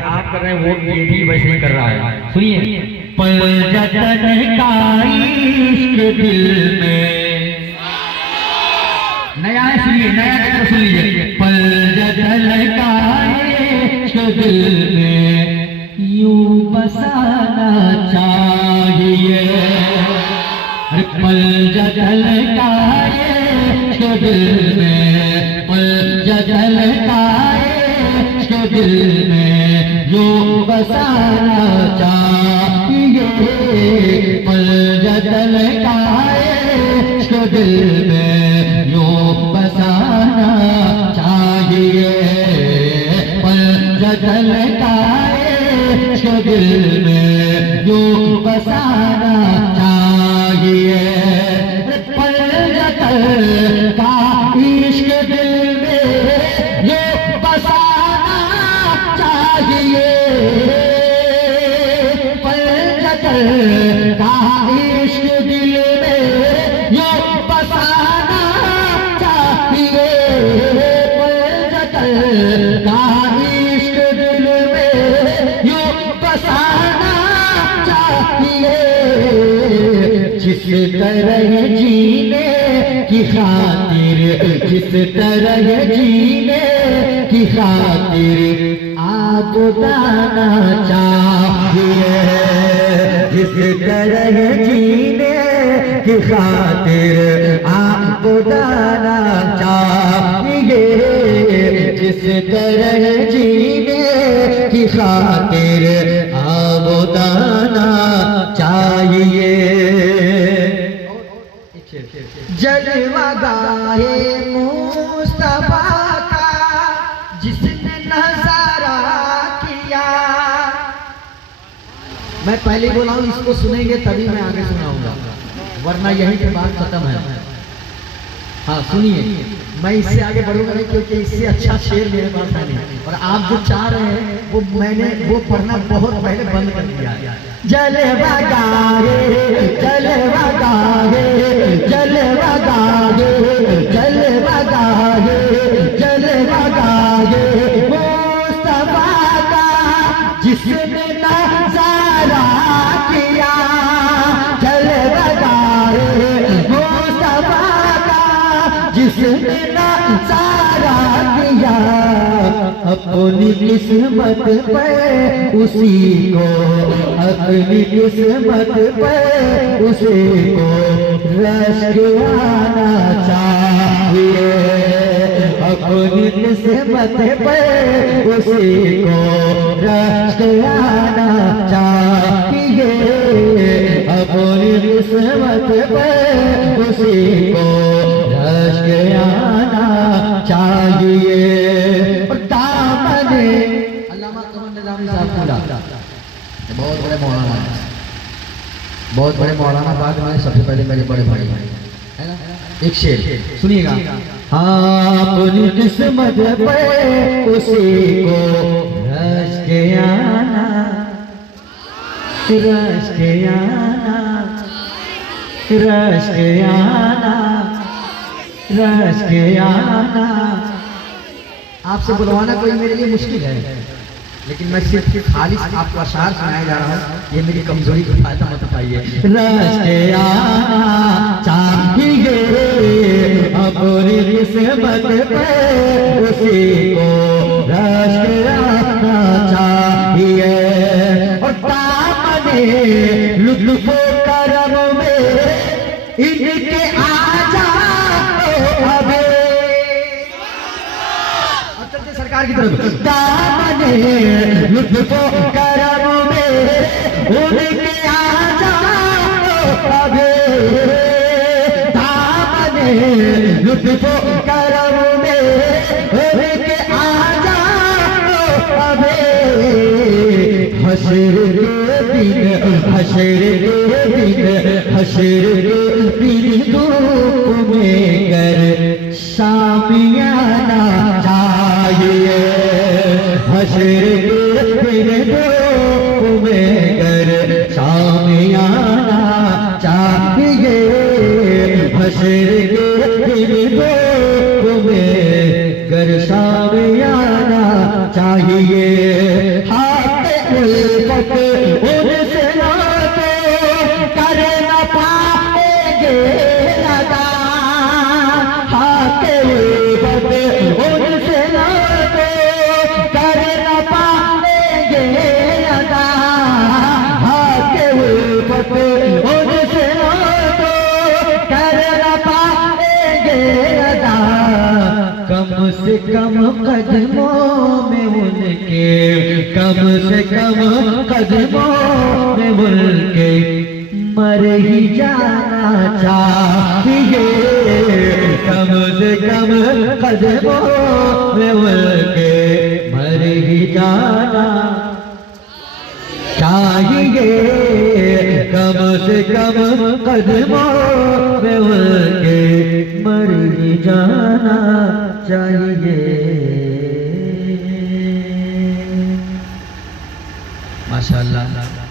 जैसे आप कर रहे हैं वो ये भी वैसे ही कर रहा है। सुनिए। पलजतन का इश्क दिल में, नया है, सुनिए, नया कहकर सुन लीजिए। पलजतन का इश्क दिल में यूं बसाना चाहिए। पलजतन का इश्क दिल में, पलजतन का इश्क दिल में यूं बसाना चाहिए। पलजतन का इश्क दिल में यूं बसाना चाहिए। पलजतन का इश्क दिल में यूं बसाना चाहिए। पलजतन का इश्क दिल में यूं बसाना चाहिए। पलजतन का इश्क दिल में यूं बसाना चाहिए। पलजतन का इश्क दिल में यूं बसाना चाहिए। जिस तरह जीने की खातिर, जिस तरह जीने की खातिर आग उड़ाना चाहिए। जिस तरह जीने की खातिर आग उड़ाना चाहिए। जिस तरह जीने की खातिर आग उड़ाना चाहिए। जलवा गाहे मुस्तफा का जिसने नजारा किया। मैं पहले बोला हूं इसको सुनेंगे तभी मैं आगे सुनाऊंगा, वरना यही के बाद खत्म है। हाँ सुनिए, मैं इससे आगे बढ़ूंगा नहीं क्योंकि इससे अच्छा शेर मेरे पास है नहीं, और आप जो चाह रहे हैं वो मैंने वो पढ़ना बहुत पहले बंद कर दिया है। जलवा गाहे, जलवा गाहे, जलवा गाहे, जलवा गाहे, जलवा गाहे मुस्तफा का जिसने नजारा किया। जलवा गाहे मुस्तफा का जिसने नजारा किया। अपनी किस्मत पे उसी को, अपनी किस्मत पे उसी को रश्क आना चाहिए। अपनी किस्मत पे उसी को रश्क आना चाहिए। अपनी किस्मत पे उसी को रश्क आना चाहिए। बहुत बड़े मौलाना, बहुत बड़े मौलाना बाद में सबसे पहले मेरे बड़े भाई है ना। एक शेर सुनिएगा। अपनी किस्मत पे उसी को रश के आना, रश के आना, रश के आना, रश के आना। आपसे बुलवाना कोई मेरे लिए मुश्किल है, लेकिन मैं सिर्फ खालिस आपको अशार सुनाया जा रहा हूँ। ये मेरी कमजोरी का फायदा मत उठाइए। रश के आना चाहिए। अपनी किस्मत पे उसी को रश के आना चाहिए। और दामने लुत्फ़ो करम में इनके आ जाओ अबे। सरकार की तरफ दामने लुत्फ़ो करम में उनके आ जाओ अबे। दामने लुत्फ़ो करम में उनके आ जाओ अबे। हशर के दिन, हशर के दिन, हशर के दिन धूप में कर शामियाना चाहिए। हशर के दिन धूप में कर शामियाना चाहिए। हशर के दिन धूप में कर शामियाना चाहिए। उल्फत उनसे ना तो कर न पाएंगे अदा, हाके उल्फत उनसे ना तो कर न पाएंगे अदा, हाके उल्फत उनसे ना तो कर न पाएंगे अदा। कम से कम कदमों में उनके, कम से कम कदमों में उनके मर ही जाना चाहिए। कम से कम कदमों में उनके मर ही जाना चाहिए। कम से कम कदमों में उनके मर ही जाना चाहिए। माशाअल्लाह।